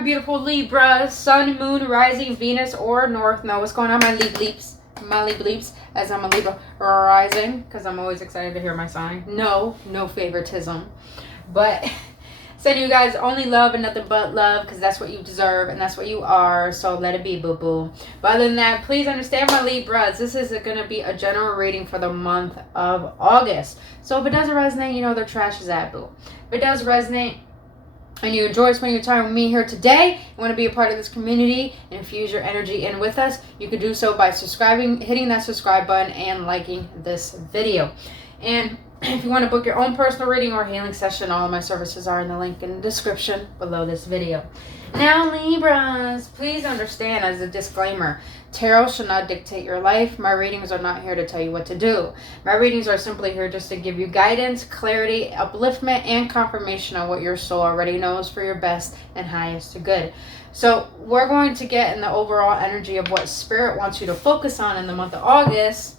my beautiful Libra, Sun, Moon, Rising, Venus, or North Node. What's going on, my Libleeps, as I'm a Libra rising, because I'm always excited to hear my sign. No favoritism. But sending you guys only love and nothing but love, because that's what you deserve and that's what you are. So let it be, boo-boo. But other than that, please understand, my Libras, this is going to be a general reading for the month of August. So if it doesn't resonate, you know their trash is at, boo. If it does resonate, and you enjoy spending your time with me here today, you want to be a part of this community and infuse your energy in with us, you can do so by subscribing, hitting that subscribe button, and liking this video. And if you want to book your own personal reading or healing session, all of my services are in the link in the description below this video. Now, Libras, please understand, as a disclaimer, tarot should not dictate your life. My readings are not here to tell you what to do. My readings are simply here just to give you guidance, clarity, upliftment, and confirmation on what your soul already knows for your best and highest good. So we're going to get in the overall energy of what Spirit wants you to focus on in the month of August.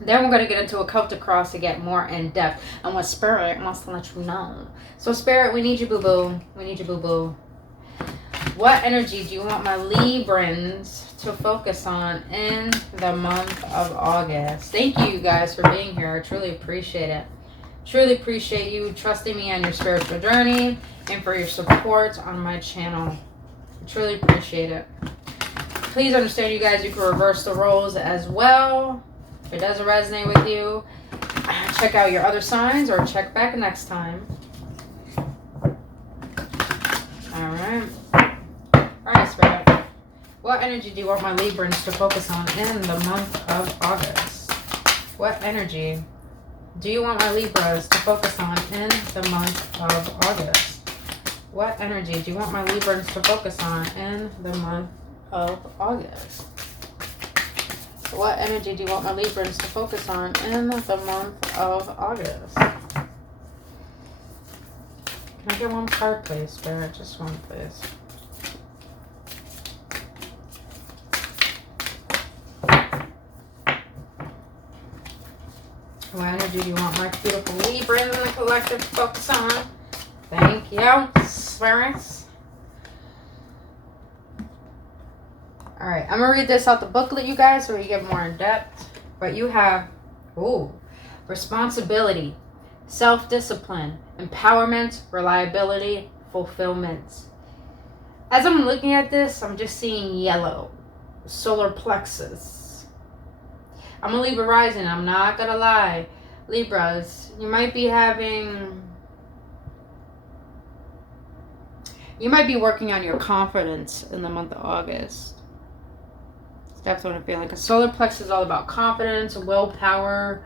Then we're going to get into a Celtic cross to get more in depth on what Spirit wants to let you know. So Spirit, we need you, boo-boo. We need you, boo-boo. What energy do you want my Librans to focus on in the month of August? Thank you guys for being here. I truly appreciate it. Truly appreciate you trusting me on your spiritual journey and for your support on my channel. I truly appreciate it. Please understand, you guys, you can reverse the roles as well. If it doesn't resonate with you, check out your other signs or check back next time. Alright. Alright, Spirit. What energy do you want my Librans to focus on in the month of August? What energy do you want my Libras to focus on in the month of August? What energy do you want my Librans to focus on in the month of August? What energy do you want my Librans to focus on in the month of August? Can I get one card, please, Spirit? Just one, please. What energy do you want my beautiful Librans in the collective to focus on? Thank you, Spirits. Alright, I'm going to read this out the booklet, you guys, so we get more in depth. But you have, responsibility, self-discipline, empowerment, reliability, fulfillment. As I'm looking at this, I'm just seeing yellow, solar plexus. I'm a Libra rising, I'm not going to lie. Libras, you might be working on your confidence in the month of August. That's what I'm feeling. Because solar plexus is all about confidence, willpower,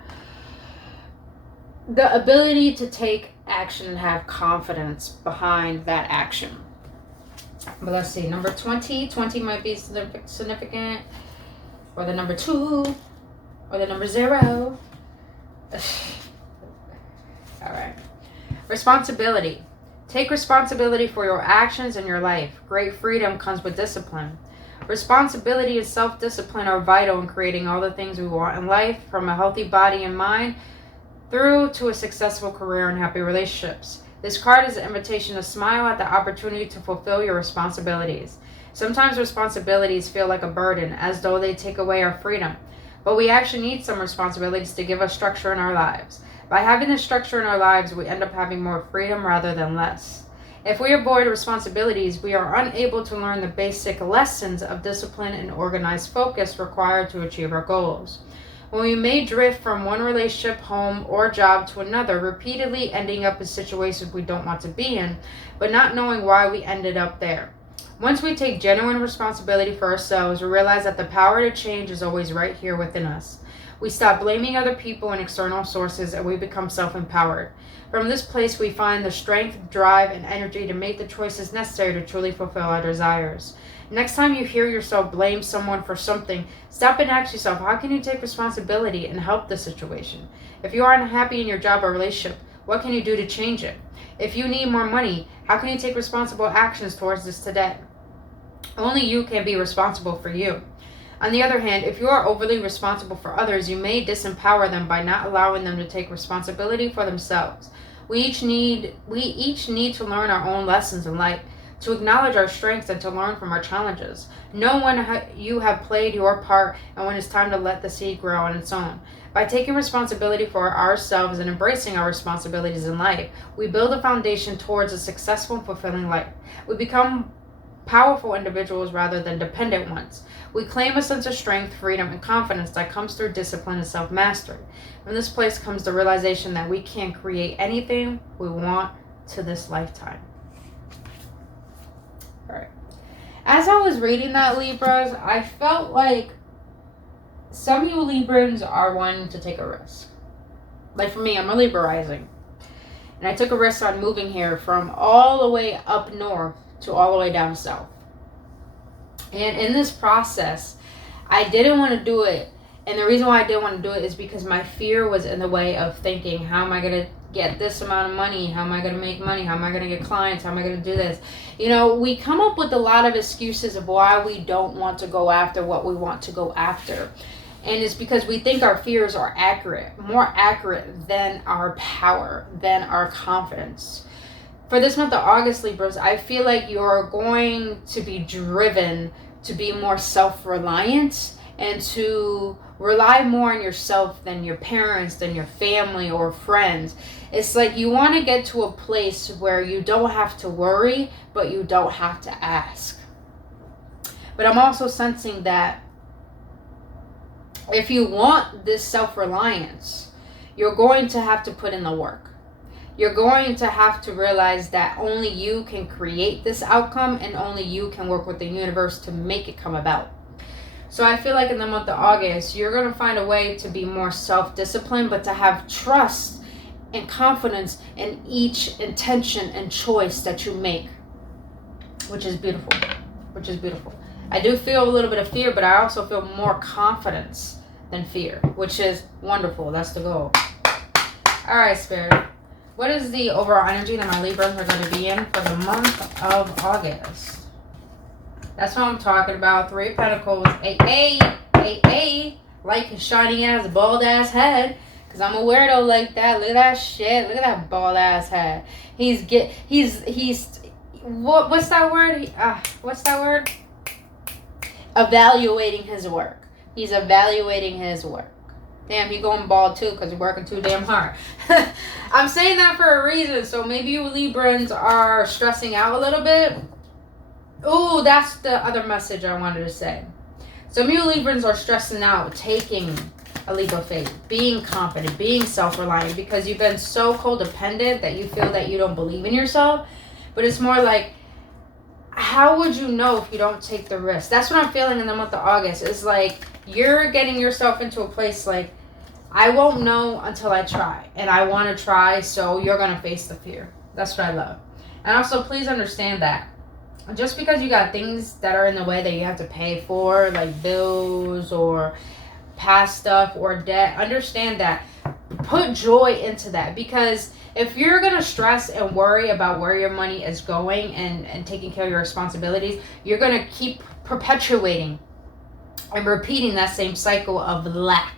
the ability to take action and have confidence behind that action. But let's see, number 20. 20 might be significant. Or the number 2. Or the number 0. Alright. Responsibility. Take responsibility for your actions and your life. Great freedom comes with discipline. Responsibility and self-discipline are vital in creating all the things we want in life, from a healthy body and mind through to a successful career and happy relationships. This card is an invitation to smile at the opportunity to fulfill your responsibilities. Sometimes responsibilities feel like a burden, as though they take away our freedom. But we actually need some responsibilities to give us structure in our lives. By having this structure in our lives, we end up having more freedom rather than less. If we avoid responsibilities, we are unable to learn the basic lessons of discipline and organized focus required to achieve our goals. When we may drift from one relationship, home, or job to another, repeatedly ending up in situations we don't want to be in, but not knowing why we ended up there. Once we take genuine responsibility for ourselves, we realize that the power to change is always right here within us. We stop blaming other people and external sources, and we become self-empowered. From this place, we find the strength, drive, and energy to make the choices necessary to truly fulfill our desires. Next time you hear yourself blame someone for something, stop and ask yourself, how can you take responsibility and help the situation? If you are unhappy in your job or relationship, what can you do to change it? If you need more money, how can you take responsible actions towards this today? Only you can be responsible for you. On the other hand, if you are overly responsible for others, you may disempower them by not allowing them to take responsibility for themselves. We each need to learn our own lessons in life. to acknowledge our strengths and to learn from our challenges. Know when you have played your part and when it's time to let the seed grow on its own. By taking responsibility for ourselves and embracing our responsibilities in life, we build a foundation towards a successful and fulfilling life. We become powerful individuals rather than dependent ones. We claim a sense of strength, freedom, and confidence that comes through discipline and self-mastery. From this place comes the realization that we can create anything we want to this lifetime. All right. As I was reading that, Libras, I felt like some of you Librans are wanting to take a risk. Like for me, I'm a Libra rising. And I took a risk on moving here from all the way up north to all the way down south. And in this process, I didn't want to do it. And the reason why I didn't want to do it is because my fear was in the way of thinking, how am I going to get this amount of money? How am I going to make money? How am I going to get clients? How am I going to do this? You know, we come up with a lot of excuses of why we don't want to go after what we want to go after. And it's because we think our fears are accurate, more accurate than our power, than our confidence. For this month of August, Libras, I feel like you're going to be driven to be more self-reliant and to rely more on yourself than your parents, than your family or friends. It's like you want to get to a place where you don't have to worry, but you don't have to ask. But I'm also sensing that if you want this self-reliance, you're going to have to put in the work. You're going to have to realize that only you can create this outcome and only you can work with the universe to make it come about. So I feel like in the month of August, you're going to find a way to be more self-disciplined, but to have trust and confidence in each intention and choice that you make, which is beautiful, which is beautiful. I do feel a little bit of fear, but I also feel more confidence than fear, which is wonderful. That's the goal. All right, Spirit. What is the overall energy that my Librans are going to be in for the month of August? That's what I'm talking about. 3 of Pentacles. Hey, like his shiny ass, bald ass head. Because I'm a weirdo like that. Look at that shit. Look at that bald ass head. He's what's that word? What's that word? Evaluating his work. He's evaluating his work. Damn, he going bald too because he's working too damn hard. I'm saying that for a reason. So maybe you Librans are stressing out a little bit. Ooh, that's the other message I wanted to say. Some of you Librans are stressing out, taking a leap of faith, being confident, being self-reliant because you've been so codependent that you feel that you don't believe in yourself. But it's more like, how would you know if you don't take the risk? That's what I'm feeling in the month of August. It's like you're getting yourself into a place like, I won't know until I try. And I want to try, so you're going to face the fear. That's what I love. And also, please understand that just because you got things that are in the way that you have to pay for, like bills or past stuff or debt, understand that. Put joy into that, because if you're going to stress and worry about where your money is going and taking care of your responsibilities, you're going to keep perpetuating and repeating that same cycle of lack.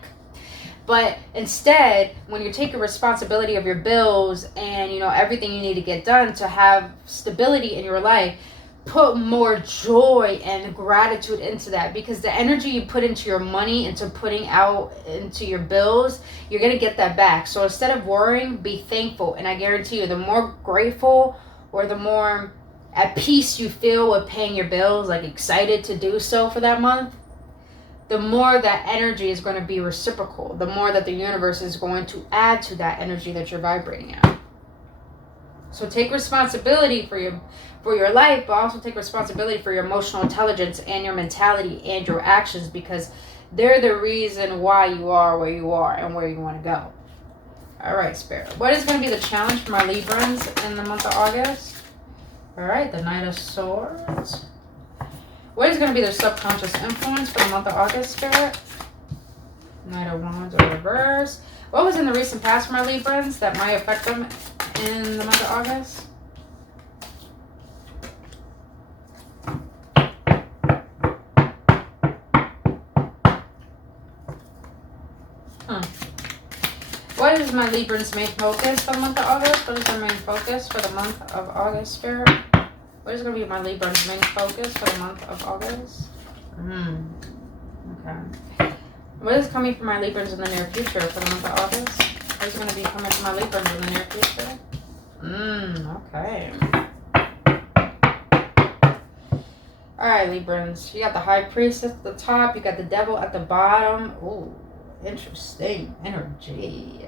But instead, when you take a responsibility of your bills and, you know, everything you need to get done to have stability in your life, put more joy and gratitude into that, because the energy you put into your money, into putting out into your bills, you're going to get that back. So instead of worrying, be thankful. And I guarantee you, the more grateful or the more at peace you feel with paying your bills, like excited to do so for that month, the more that energy is going to be reciprocal, the more that the universe is going to add to that energy that you're vibrating at. So take responsibility for your life, but also take responsibility for your emotional intelligence and your mentality and your actions, because they're the reason why you are where you are and where you want to go. All right, Spirit. What is going to be the challenge for my Librans in the month of August? All right, the Knight of Swords. What is going to be their subconscious influence for the month of August, Spirit? Knight of Wands or reverse. What was in the recent past for my Librans that might affect them in the month of August? What is my Librans' main focus for the month of August? What is their main focus for the month of August, Spirit? What is going to be my Libra's main focus for the month of August? Okay. What is coming for my Librans in the near future for the month of August? What is going to be coming for my Librans in the near future? Okay. Alright, Librans. You got the High Priestess at the top. You got the Devil at the bottom. Ooh, interesting energy.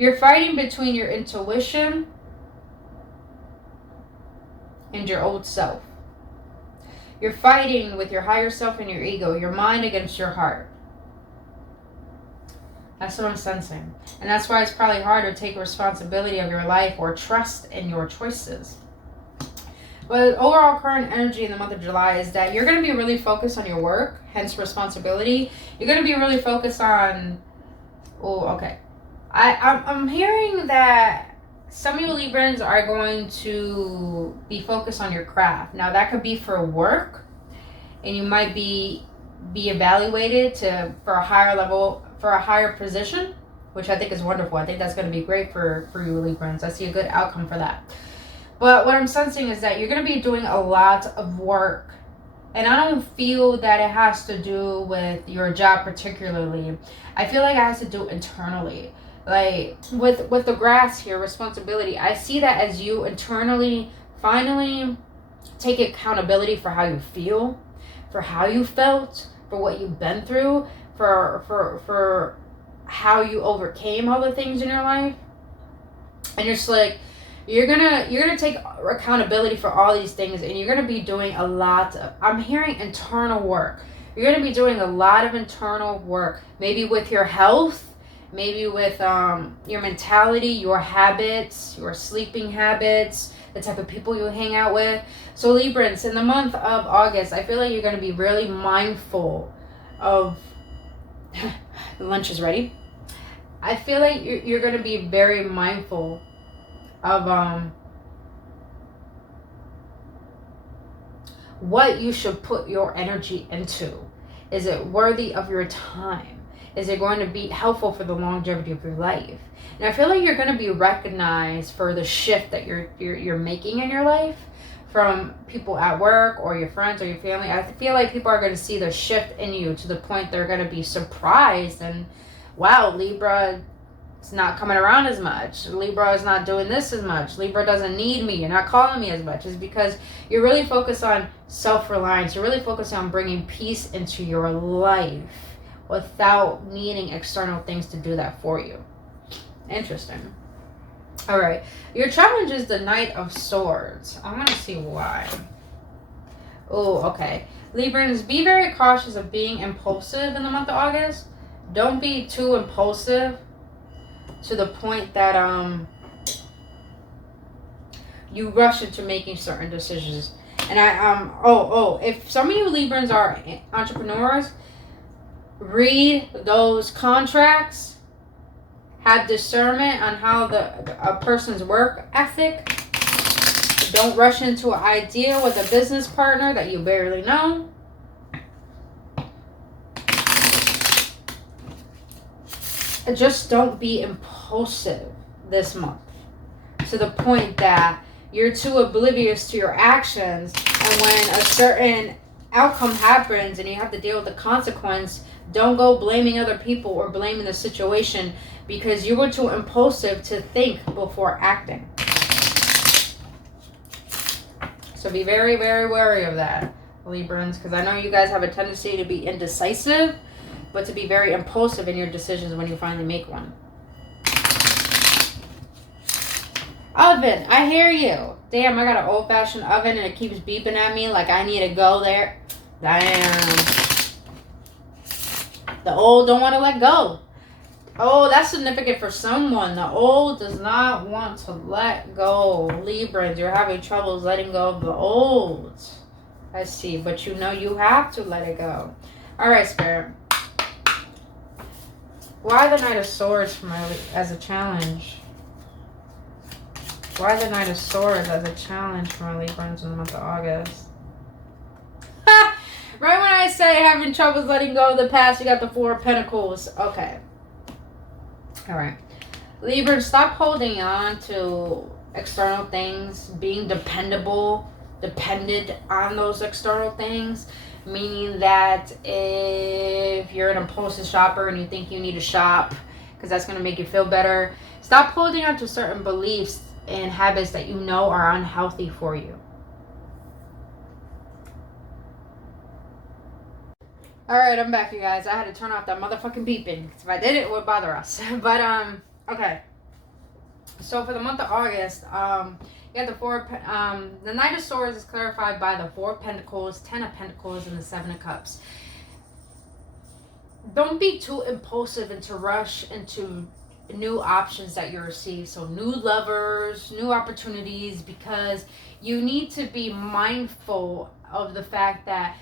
You're fighting between your intuition and your old self. You're fighting with your higher self and your ego, your mind against your heart. That's what I'm sensing. And that's why it's probably hard to take responsibility of your life or trust in your choices. But overall current energy in the month of July is that you're going to be really focused on your work, hence responsibility. You're going to be really focused on... Oh, okay. I'm hearing that some of you Librans are going to be focused on your craft. Now, that could be for work, and you might be evaluated for a higher level, for a higher position, which I think is wonderful. I think that's going to be great for you Librans. I see a good outcome for that. But what I'm sensing is that you're going to be doing a lot of work. And I don't feel that it has to do with your job particularly. I feel like it has to do internally. Like with the grass here, responsibility, I see that as you internally finally take accountability for how you feel, for how you felt, for what you've been through, for how you overcame all the things in your life. And you're just like, you're gonna take accountability for all these things, and you're gonna be doing a lot of, I'm hearing internal work. You're gonna be doing a lot of internal work, maybe with your health, maybe with your mentality, your habits, your sleeping habits, the type of people you hang out with. So Librans, in the month of August, I feel like you're going to be really mindful of... Lunch is ready. I feel like you're going to be very mindful of what you should put your energy into. Is it worthy of your time? Is it going to be helpful for the longevity of your life? And I feel like you're going to be recognized for the shift that you're making in your life from people at work or your friends or your family. I feel like people are going to see the shift in you to the point they're going to be surprised and, wow, Libra is not coming around as much. Libra is not doing this as much. Libra doesn't need me. You're not calling me as much. It's because you're really focused on self-reliance. You're really focused on bringing peace into your life without needing external things to do that for you. Interesting. All right. Your challenge is the Knight of Swords. I want to see why. Oh, okay. Librans, be very cautious of being impulsive in the month of August. Don't be too impulsive to the point that you rush into making certain decisions. And if some of you Librans are entrepreneurs, read those contracts, have discernment on how a person's work ethic. Don't rush into an idea with a business partner that you barely know. And just don't be impulsive this month to the point that you're too oblivious to your actions, and when a certain outcome happens and you have to deal with the consequence, don't go blaming other people or blaming the situation because you were too impulsive to think before acting. So be very, very wary of that, Librans, because I know you guys have a tendency to be indecisive, but to be very impulsive in your decisions when you finally make one. Oven, I hear you. Damn, I got an old-fashioned oven and it keeps beeping at me like I need to go there. Damn. The old don't want to let go. Oh, that's significant for someone. The old does not want to let go. Librans, you're having troubles letting go of the old. I see, but you know you have to let it go. All right, Spirit. Why the Knight of Swords as a challenge? Why the Knight of Swords as a challenge for my Librans in the month of August? Right when I say having troubles letting go of the past, you got the Four of Pentacles. Okay. All right. Libra, stop holding on to external things, being dependent on those external things, meaning that if you're an impulsive shopper and you think you need to shop because that's going to make you feel better, stop holding on to certain beliefs and habits that you know are unhealthy for you. Alright, I'm back, you guys. I had to turn off that motherfucking beeping. If I did, it would bother us. But, okay. So, for the month of August, you got the Knight of Swords is clarified by the 4 of Pentacles, 10 of Pentacles, and the 7 of Cups. Don't be too impulsive and to rush into new options that you receive. So, new lovers, new opportunities, because you need to be mindful of the fact that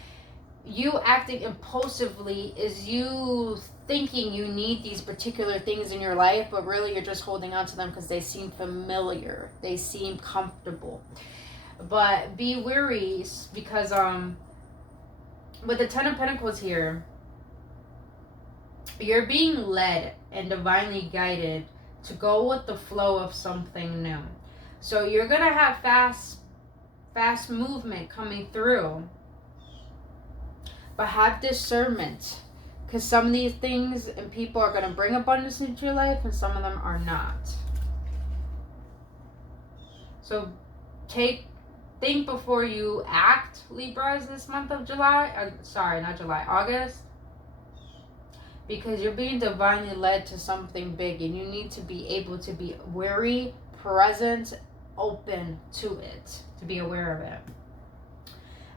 you acting impulsively is you thinking you need these particular things in your life, but really you're just holding on to them because they seem familiar, they seem comfortable. But be wary, because with the 10 of Pentacles here, you're being led and divinely guided to go with the flow of something new. So you're gonna have fast movement coming through, but have discernment, because some of these things and people are going to bring abundance into your life and some of them are not. So think before you act, Libras, this month of August, because you're being divinely led to something big and you need to be able to be wary, present, open to it, to be aware of it.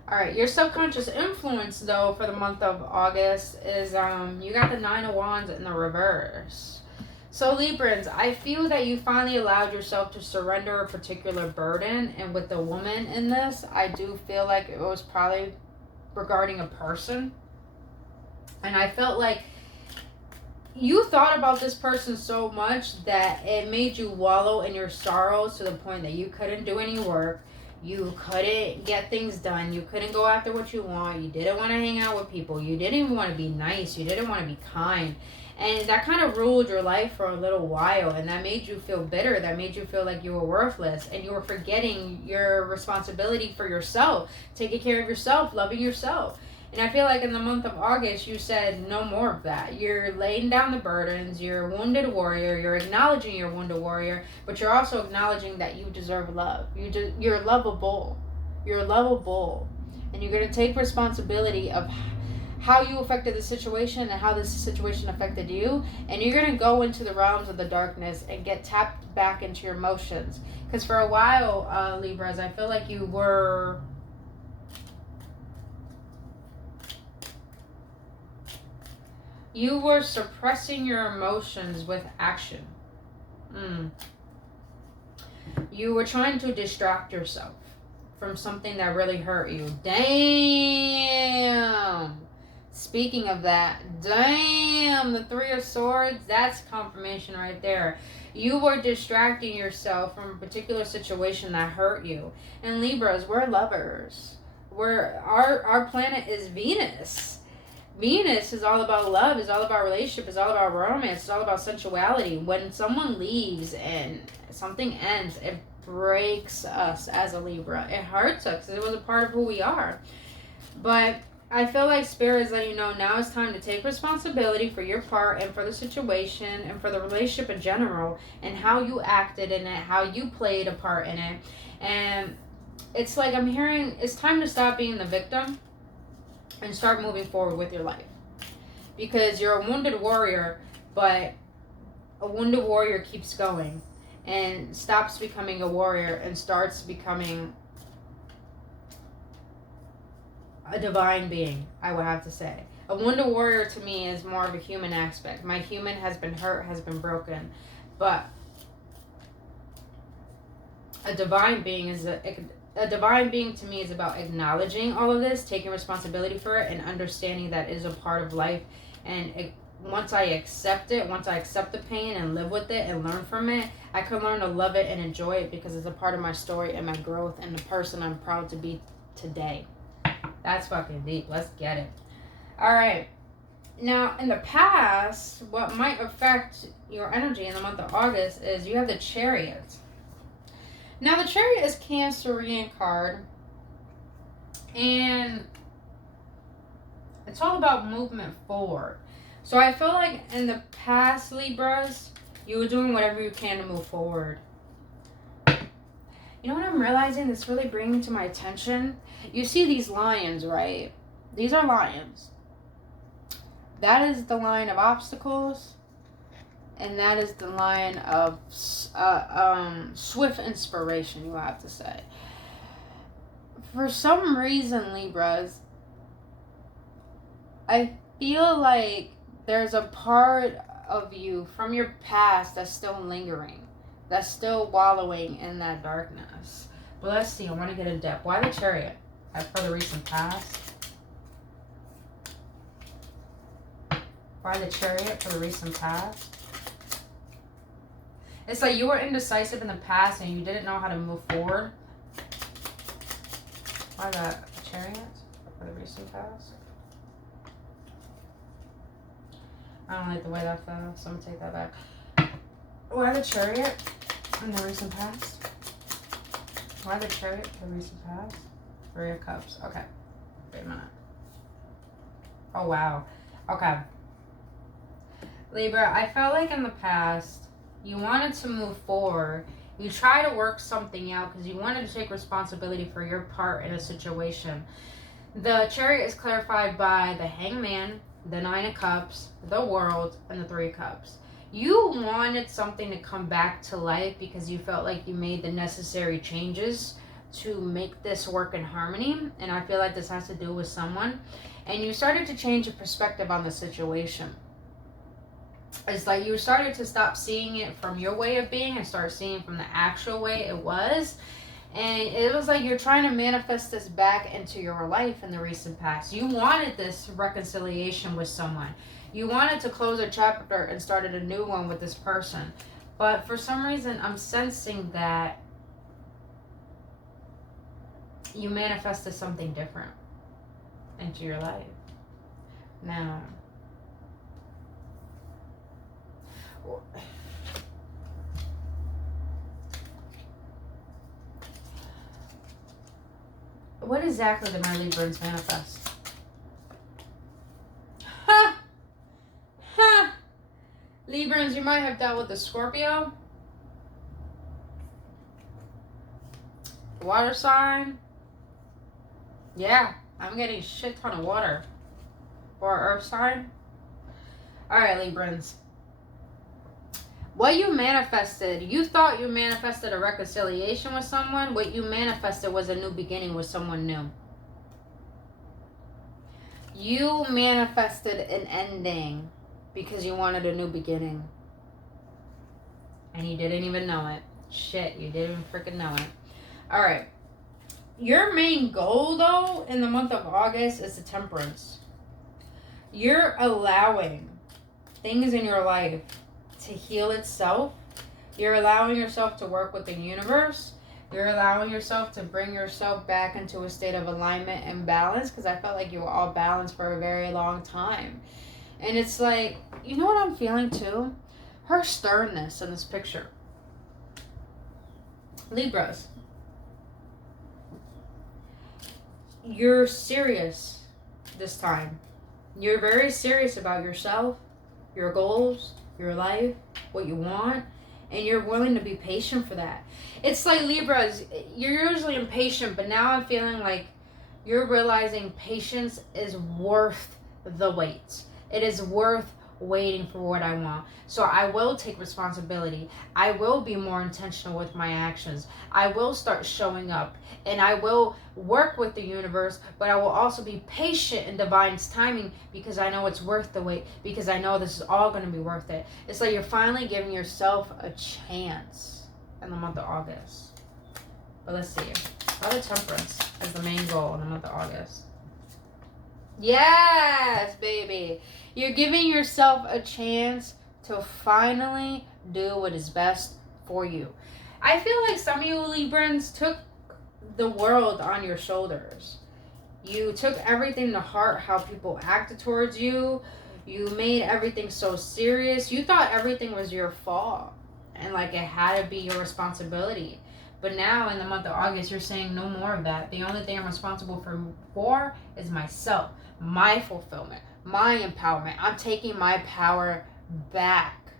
Alright, your subconscious influence, though, for the month of August is, you got the 9 of Wands in the reverse. So, Librans, I feel that you finally allowed yourself to surrender a particular burden. And with the woman in this, I do feel like it was probably regarding a person. And I felt like you thought about this person so much that it made you wallow in your sorrows to the point that you couldn't do any work. You couldn't get things done. You couldn't go after what you want. You didn't want to hang out with people. You didn't even want to be nice. You didn't want to be kind. And that kind of ruled your life for a little while. And that made you feel bitter. That made you feel like you were worthless. And you were forgetting your responsibility for yourself. Taking care of yourself. Loving yourself. And I feel like in the month of August, you said no more of that. You're laying down the burdens. You're a wounded warrior. You're acknowledging you're a wounded warrior. But you're also acknowledging that you deserve love. You're lovable. You're lovable. And you're going to take responsibility of how you affected the situation and how this situation affected you. And you're going to go into the realms of the darkness and get tapped back into your emotions. Because for a while, Libras, I feel like you were suppressing your emotions with action. You were trying to distract yourself from something that really hurt you. Damn. Speaking of that, damn, the 3 of Swords, that's confirmation right there. You were distracting yourself from a particular situation that hurt you. And Libras, we're lovers. Our planet is Venus. Venus is all about love, is all about relationship, is all about romance, is all about sensuality. When someone leaves and something ends, it breaks us as a Libra. It hurts us because it was a part of who we are. But I feel like Spirit is letting you know now it's time to take responsibility for your part and for the situation and for the relationship in general and how you acted in it, how you played a part in it. And it's like I'm hearing it's time to stop being the victim and start moving forward with your life. Because you're a wounded warrior, but a wounded warrior keeps going and stops becoming a warrior and starts becoming a divine being, I would have to say. A wounded warrior to me is more of a human aspect. My human has been hurt, has been broken. But a divine being to me is about acknowledging all of this, taking responsibility for it, and understanding that it is a part of life. And once I accept it, once I accept the pain and live with it and learn from it, I can learn to love it and enjoy it because it's a part of my story and my growth and the person I'm proud to be today. That's fucking deep. Let's get it. All right. Now, in the past, what might affect your energy in the month of August is you have the Chariot. Now the Chariot is Cancerian card, and it's all about movement forward. So I feel like in the past, Libras, you were doing whatever you can to move forward. You know what I'm realizing that's really bringing to my attention? You see these lions, right? These are lions. That is the line of obstacles, and that is the line of swift inspiration, you have to say. For some reason, Libras, I feel like there's a part of you from your past that's still lingering, that's still wallowing in that darkness. But let's see, I want to get in depth. Why the Chariot? For the recent past. Why the Chariot for the recent past? It's like you were indecisive in the past and you didn't know how to move forward. Why the Chariot for the recent past? I don't like the way that fell, so I'm going to take that back. Why the Chariot in the recent past? Why the Chariot for the recent past? 3 of Cups. Okay. Wait a minute. Oh, wow. Okay. Libra, I felt like in the past, you wanted to move forward. You tried to work something out because you wanted to take responsibility for your part in a situation. The Chariot is clarified by the Hangman, the 9 of Cups, the World, and the 3 of Cups. You wanted something to come back to life because you felt like you made the necessary changes to make this work in harmony. And I feel like this has to do with someone. And you started to change your perspective on the situation. It's like you started to stop seeing it from your way of being and start seeing it from the actual way it was. And it was like you're trying to manifest this back into your life in the recent past. You wanted this reconciliation with someone. You wanted to close a chapter and started a new one with this person. But for some reason, I'm sensing that you manifested something different into your life. Now, what exactly did my Librans manifest? Ha! Ha! Librans, you might have dealt with the Scorpio. Water sign. Yeah, I'm getting a shit ton of water. Or earth sign. Alright, Librans. What you manifested, you thought you manifested a reconciliation with someone. What you manifested was a new beginning with someone new. You manifested an ending because you wanted a new beginning. And you didn't even know it. Shit, you didn't even freaking know it. Alright. Your main goal, though, in the month of August is the Temperance. You're allowing things in your life to heal itself. You're allowing yourself to work with the universe. You're allowing yourself to bring yourself back into a state of alignment and balance, because I felt like you were all balanced for a very long time. And it's like, you know what I'm feeling too? Her sternness in this picture. Libras. You're serious this time. You're very serious about yourself, your goals, your life, what you want, and you're willing to be patient for that. It's like Libras, you're usually impatient, but now I'm feeling like you're realizing patience is worth the wait. It is worth waiting for what I want. So I will take responsibility. I will be more intentional with my actions. I will start showing up, and I will work with the universe, but I will also be patient in divine's timing, because I know it's worth the wait, because I know this is all going to be worth it. It's like you're finally giving yourself a chance in the month of August. But let's see. Other Temperance is the main goal in the month of August. Yes, baby. You're giving yourself a chance to finally do what is best for you. I feel like some of you Librans took the world on your shoulders. You took everything to heart, how people acted towards you. You made everything so serious. You thought everything was your fault and like it had to be your responsibility. But now in the month of August, you're saying no more of that. The only thing I'm responsible for is myself, my fulfillment, my empowerment. I'm taking my power back.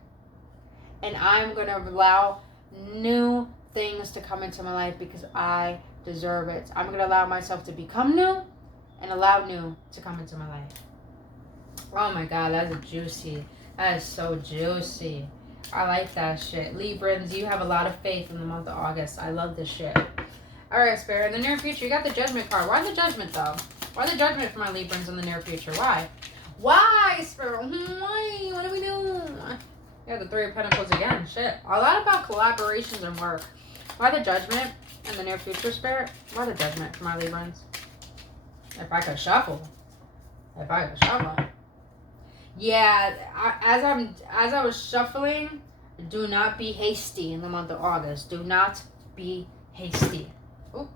And I'm going to allow new things to come into my life because I deserve it. I'm going to allow myself to become new and allow new to come into my life. Oh my God, that's juicy. That is so juicy. I like that shit. Librans, you have a lot of faith in the month of August. I love this shit. Alright, Spirit. In the near future, you got the Judgment card. Why the Judgment, though? Why the Judgment for my Librans in the near future? Why? Why, Spirit? Why? What do we do? Yeah, the Three of Pentacles again. Shit. A lot about collaborations and work. Why the Judgment in the near future, Spirit? Why the Judgment for my Librans? If I could shuffle. Yeah, as I was shuffling, do not be hasty in the month of August. Do not be hasty. Ooh.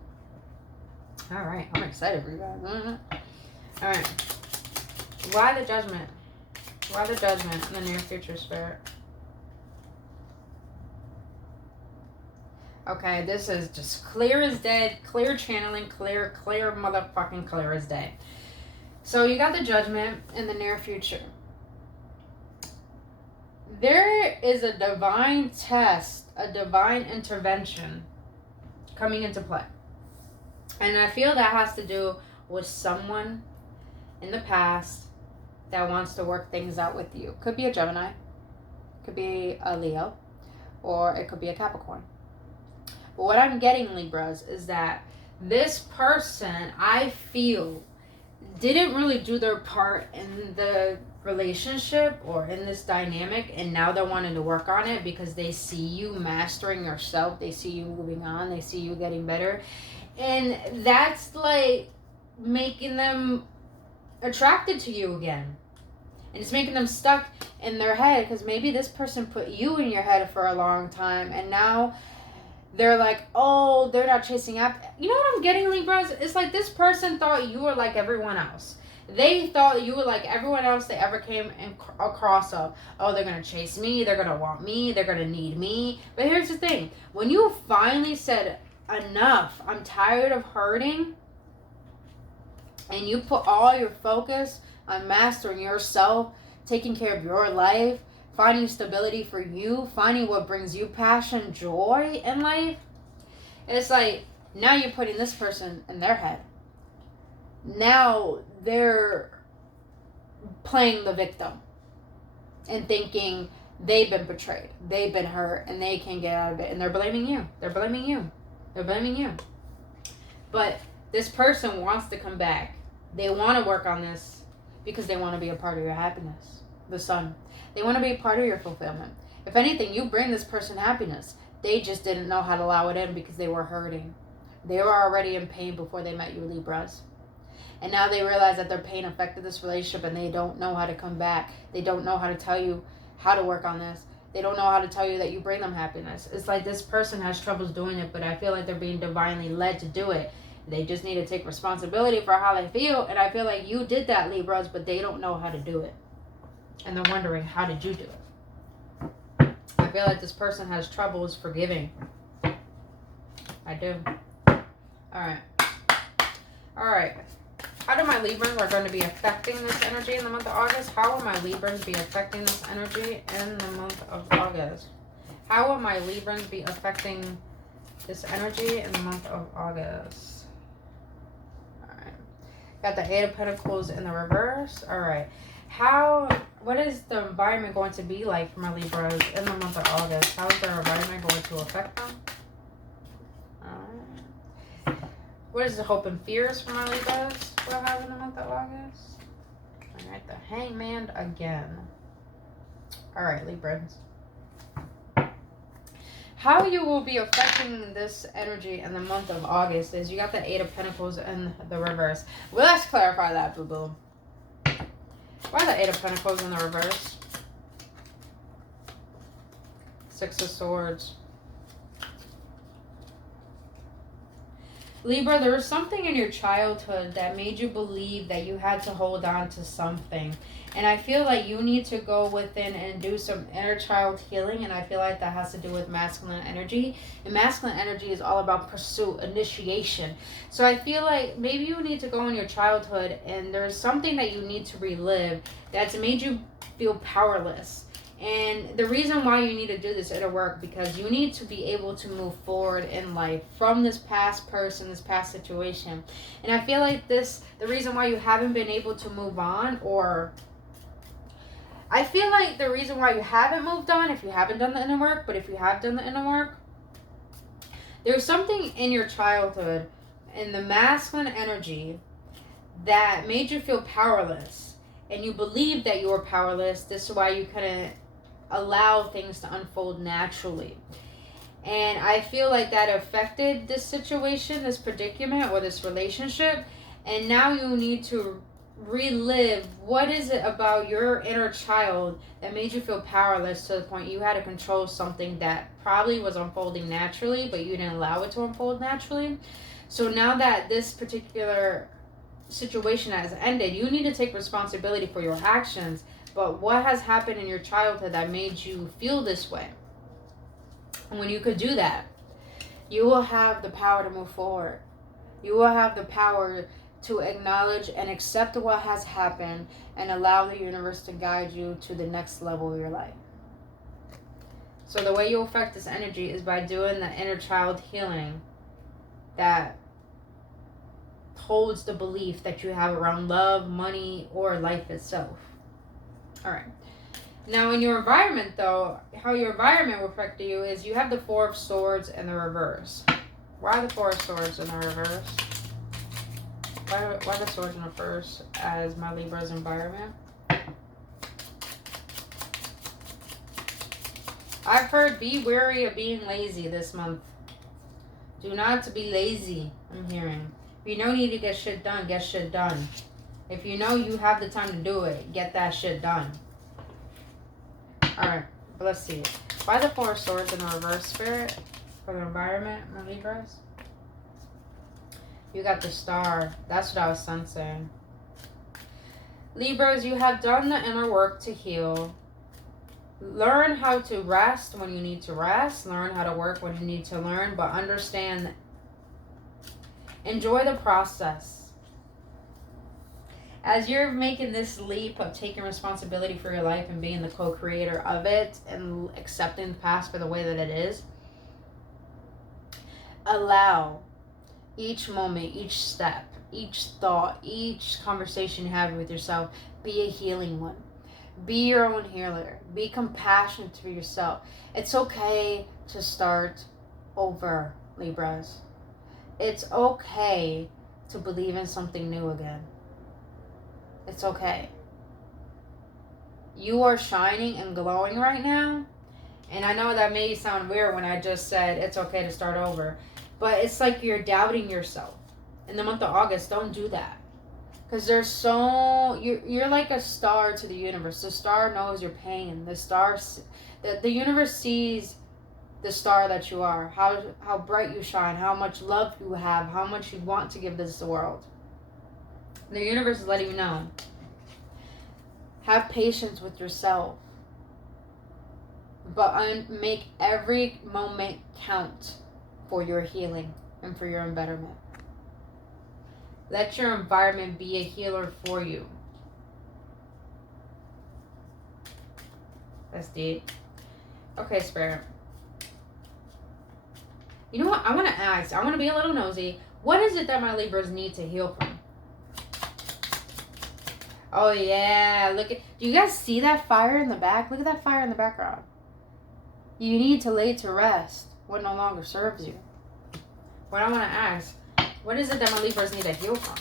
All right, I'm excited for you guys. All right. Why the Judgment? Why the Judgment in the near future, Spirit? Okay, this is just clear as day, clear channeling, clear motherfucking clear as day. So you got the Judgment in the near future. There is a divine test, a divine intervention coming into play. And I feel that has to do with someone in the past that wants to work things out with you. Could be a Gemini, could be a Leo, or it could be a Capricorn. But what I'm getting, Libras, is that this person, I feel, didn't really do their part in the relationship or in this dynamic, and now they're wanting to work on it because they see you mastering yourself, they see you moving on, they see you getting better, and that's like making them attracted to you again, and it's making them stuck in their head because maybe this person put you in your head for a long time, and now they're like, oh, they're not chasing after. You know what I'm getting, Libras? It's like this person thought you were like everyone else. They thought you were like everyone else they ever came across of. Oh, they're going to chase me. They're going to want me. They're going to need me. But here's the thing. When you finally said, enough, I'm tired of hurting, and you put all your focus on mastering yourself, taking care of your life, finding stability for you, finding what brings you passion, joy in life, it's like now you're putting this person in their head. Now they're playing the victim and thinking they've been betrayed, they've been hurt, and they can't get out of it. And they're blaming you. They're blaming you. They're blaming you. But this person wants to come back. They want to work on this because they want to be a part of your happiness. The Sun. They want to be a part of your fulfillment. If anything, you bring this person happiness. They just didn't know how to allow it in because they were hurting. They were already in pain before they met you, Libras. And now they realize that their pain affected this relationship and they don't know how to come back. They don't know how to tell you how to work on this. They don't know how to tell you that you bring them happiness. It's like this person has troubles doing it, but I feel like they're being divinely led to do it. They just need to take responsibility for how they feel. And I feel like you did that, Libras, but they don't know how to do it. And they're wondering, how did you do it? I feel like this person has troubles forgiving. I do. Alright. Alright. How do my Libras are going to be affecting this energy in the month of August? How will my Libras be affecting this energy in the month of August? How will my Libras be affecting this energy in the month of August? Alright. Got the Eight of Pentacles in the reverse. Alright. What is the environment going to be like for my Libras in the month of August? How is their environment going to affect them? Alright. What is the hope and fears for my Libras we'll have in the month of August? Alright, the Hangman again. Alright, Libras. How you will be affecting this energy in the month of August is you got the Eight of Pentacles in the reverse. Well, let's clarify that, boo-boo. Why the Eight of Pentacles in the reverse? Six of Swords. Libra, there was something in your childhood that made you believe that you had to hold on to something. And I feel like you need to go within and do some inner child healing. And I feel like that has to do with masculine energy. And masculine energy is all about pursuit, initiation. So I feel like maybe you need to go in your childhood and there's something that you need to relive that's made you feel powerless. And the reason why you need to do this inner work, because you need to be able to move forward in life from this past person, this past situation. And I feel like the reason why you haven't been able to move on, or I feel like the reason why you haven't moved on, if you haven't done the inner work, but if you have done the inner work, there's something in your childhood, in the masculine energy, that made you feel powerless. And you believed that you were powerless. This is why you couldn't allow things to unfold naturally. And I feel like that affected this situation, this predicament, or this relationship. And now you need to relive what is it about your inner child that made you feel powerless to the point you had to control something that probably was unfolding naturally, but you didn't allow it to unfold naturally. So now that this particular situation has ended, you need to take responsibility for your actions. But what has happened in your childhood that made you feel this way? And when you could do that, you will have the power to move forward. You will have the power to acknowledge and accept what has happened and allow the universe to guide you to the next level of your life. So the way you affect this energy is by doing the inner child healing that holds the belief that you have around love, money, or life itself. All right. Now, in your environment, though, how your environment will affect you is you have the Four of Swords in the reverse. Why the Four of Swords in the reverse? Why the Swords in the reverse as my Libra's environment? I've heard be wary of being lazy this month. Do not to be lazy, I'm hearing. If you know you need to get shit done, get shit done. If you know you have the time to do it, get that shit done. Alright, but let's see. Why the Four of Swords in the reverse, Spirit? For the environment, my Libras? You got the Star. That's what I was sensing. Libras, you have done the inner work to heal. Learn how to rest when you need to rest. Learn how to work when you need to learn. But understand, enjoy the process. As you're making this leap of taking responsibility for your life and being the co-creator of it and accepting the past for the way that it is, allow each moment, each step, each thought, each conversation you have with yourself, be a healing one. Be your own healer. Be compassionate to yourself. It's okay to start over, Libras. It's okay to believe in something new again. It's okay. You are shining and glowing right now. And I know that may sound weird when I just said it's okay to start over. But it's like you're doubting yourself. In the month of August, don't do that. Because you're like a star to the universe. The star knows your pain. The universe sees the star that you are. How bright you shine. How much love you have. How much you want to give this world. The universe is letting you know. Have patience with yourself. But make every moment count for your healing and for your betterment. Let your environment be a healer for you. That's deep. Okay, Spirit. You know what? I want to ask. I want to be a little nosy. What is it that my Libras need to heal from? Oh, yeah. Look at... Do you guys see that fire in the back? Look at that fire in the background. You need to lay to rest what no longer serves you. What I want to ask, what is it that my Libras need to heal from?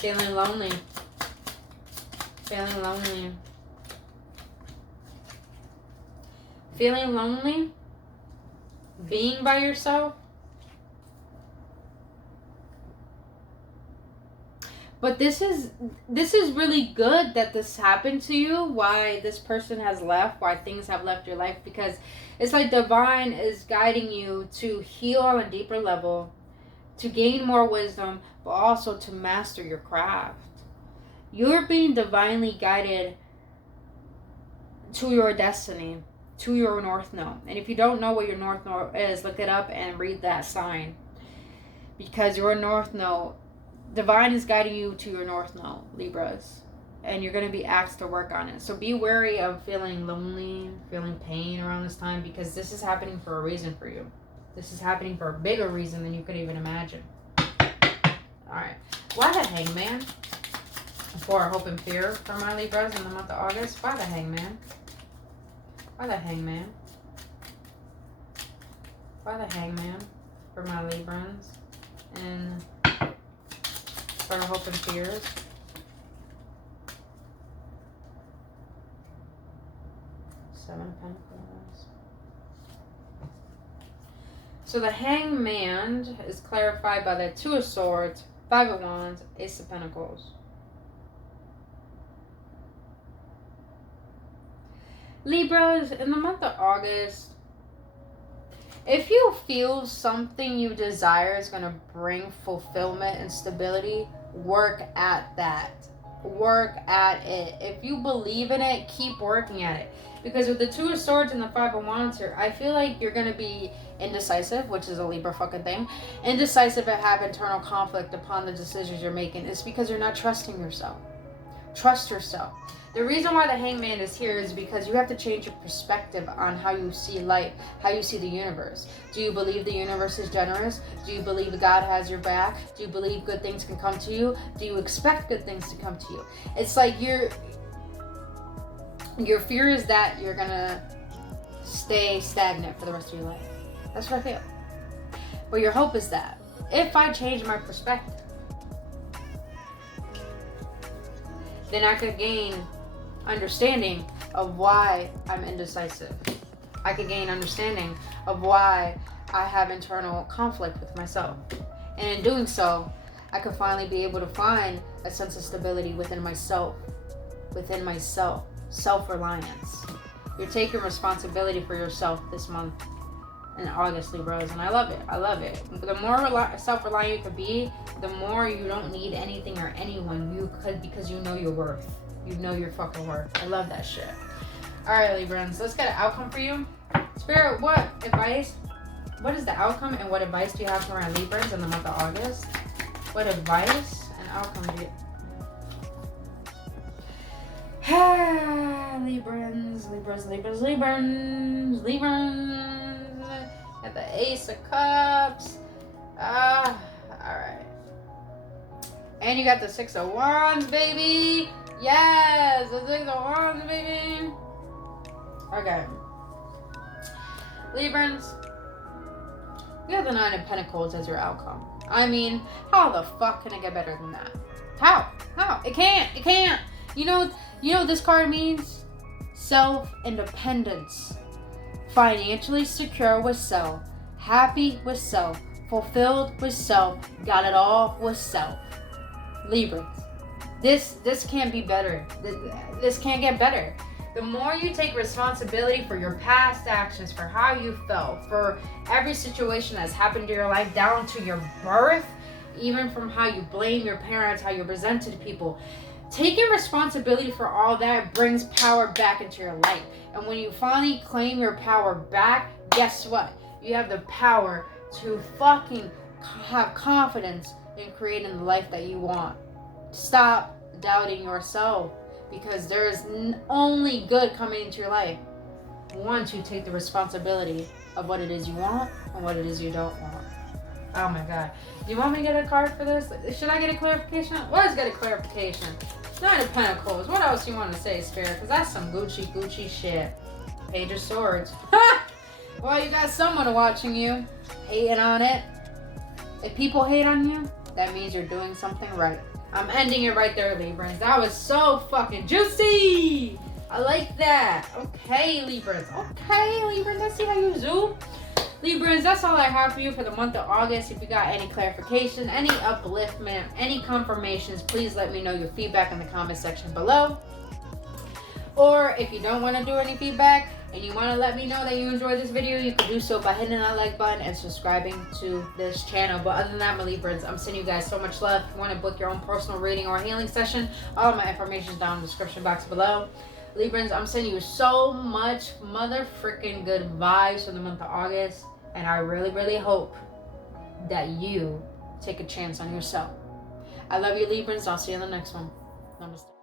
Feeling lonely. Feeling lonely. Feeling lonely? Being by yourself? But this is really good that this happened to you. Why this person has left, why things have left your life, because it's like divine is guiding you to heal on a deeper level, to gain more wisdom, but also to master your craft. You're being divinely guided to your destiny, to your North Node. And if you don't know what your North Node is, look it up and read that sign. Because your North Node, divine is guiding you to your North Node, Libras. And you're going to be asked to work on it. So be wary of feeling lonely, feeling pain around this time, because this is happening for a reason for you. This is happening for a bigger reason than you could even imagine. Alright. Why the Hangman? For hope and fear for my Libras in the month of August. Why the Hangman? Why the Hangman? Why the Hangman for my Librans? And for hope and fears. Seven of Pentacles. So the Hangman is clarified by the Two of Swords, Five of Wands, Ace of Pentacles. Libras, in the month of August, if you feel something you desire is going to bring fulfillment and stability, work at that. Work at it. If you believe in it, keep working at it. Because with the Two of Swords and the Five of Wands here, I feel like you're going to be indecisive, which is a Libra fucking thing. Indecisive and have internal conflict upon the decisions you're making. It's because you're not trusting yourself. Trust yourself. The reason why the Hangman is here is because you have to change your perspective on how you see life, how you see the universe. Do you believe the universe is generous? Do you believe God has your back? Do you believe good things can come to you? Do you expect good things to come to you? It's like your fear is that you're gonna stay stagnant for the rest of your life. That's what I feel. But your hope is that if I change my perspective, then I could gain understanding of why I'm indecisive. I could gain understanding of why I have internal conflict with myself. And in doing so, I could finally be able to find a sense of stability within myself. Self-reliance. You're taking responsibility for yourself this month in August, Libras, and I love it. I love it. The more self-reliant you could be, the more you don't need anything or anyone. You could, because you know your worth. You know your fucking worth. I love that shit. Alright, Librans, let's get an outcome for you. Spirit, what advice? What is the outcome and what advice do you have for our Librans in the month of August? What advice and outcome do you... Librans. At the Ace of Cups. Alright. And you got the Six of Wands, baby. Yes, the Six of Wands, baby. Okay. Librans, you have the Nine of Pentacles as your outcome. I mean, how the fuck can it get better than that? How? It can't. You know what this card means? Self-independence. Financially secure with self. Happy with self. Fulfilled with self. Got it all with self. Libra. This can't be better. This can't get better. The more you take responsibility for your past actions, for how you felt, for every situation that's happened to your life, down to your birth, even from how you blame your parents, how you presented people, taking responsibility for all that brings power back into your life. And when you finally claim your power back, guess what? You have the power to fucking have confidence in creating the life that you want. Stop doubting yourself, because there is only good coming into your life once you take the responsibility of what it is you want and what it is you don't want. Oh my God. You want me to get a card for this? Should I get a clarification? Let's get a clarification. Nine of Pentacles. What else you want to say, Spirit? Because that's some Gucci shit. Page of Swords. Well, you got someone watching you, hating on it. If people hate on you, that means you're doing something right. I'm ending it right there, Librans. That was so fucking juicy. I like that. Okay, Librans. I see how you zoom. Librans, that's all I have for you for the month of August. If you got any clarification, any upliftment, any confirmations, please let me know your feedback in the comment section below. Or if you don't want to do any feedback and you want to let me know that you enjoyed this video, you can do so by hitting that like button and subscribing to this channel. But other than that, my Librans, I'm sending you guys so much love. If you want to book your own personal reading or healing session, all of my information is down in the description box below. Librans, I'm sending you so much mother freaking good vibes for the month of August. And I really, really hope that you take a chance on yourself. I love you, Librans. I'll see you in the next one. Namaste.